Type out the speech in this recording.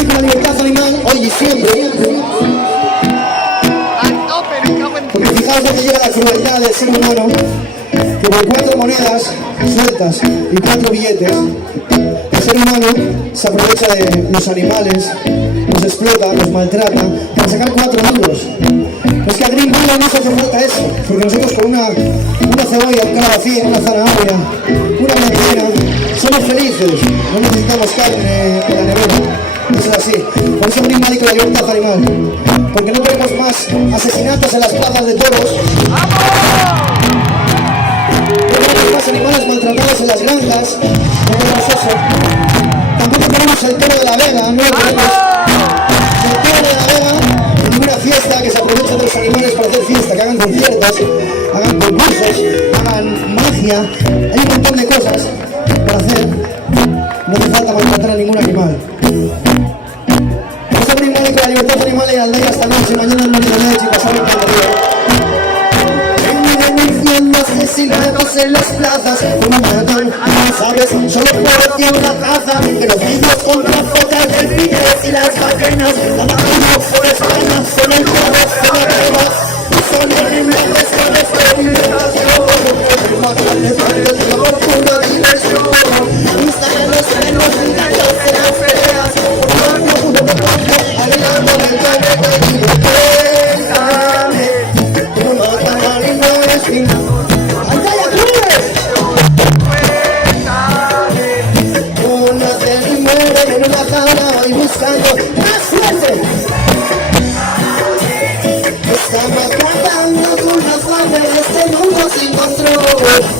La libertad animal hoy y siempre, porque fijaos dónde llega la crueldad del ser humano, que por 4 monedas sueltas y 4 billetes el ser humano se aprovecha de los animales, los explota, los maltrata para sacar 4 euros. Es que a Green Bull no nos hace falta eso, porque nosotros con una cebolla, un calabacín, una zanahoria, una manzana somos felices, no necesitamos carne en la nevera. Eso es así, por eso Green Bull y la libertad animal, porque no queremos más asesinatos en las plazas de toros. No queremos más animales maltratados en las granjas, no queremos eso. Tampoco queremos el toro de la Vega, no lo queremos. El toro de la Vega en ninguna fiesta, que se aprovechen de los animales para hacer fiesta, que hagan conciertos, hagan concursos, hagan magia, hay un montón de cosas para hacer. No hace falta maltratar a ningún animal. Por eso Green Bull con la libertad animal y aldea esta noche, mañana en Noche de Leche y pasado en Canadá. Asesinatos en las plazas, como matan, ¿sabes? Solo por ti una caza, que los niños con las fotos del billete y las cadenas, la mano por España, son el juego, son las reglas, son horribles descargas de liberación, matarles por pura diversión, instalan los frenos, engaños en las peleas, arreglando el planeta y cuéntame, no matan a animales sin nada. Buscando más suerte. Estamos tratando con las aves de este mundo sin control.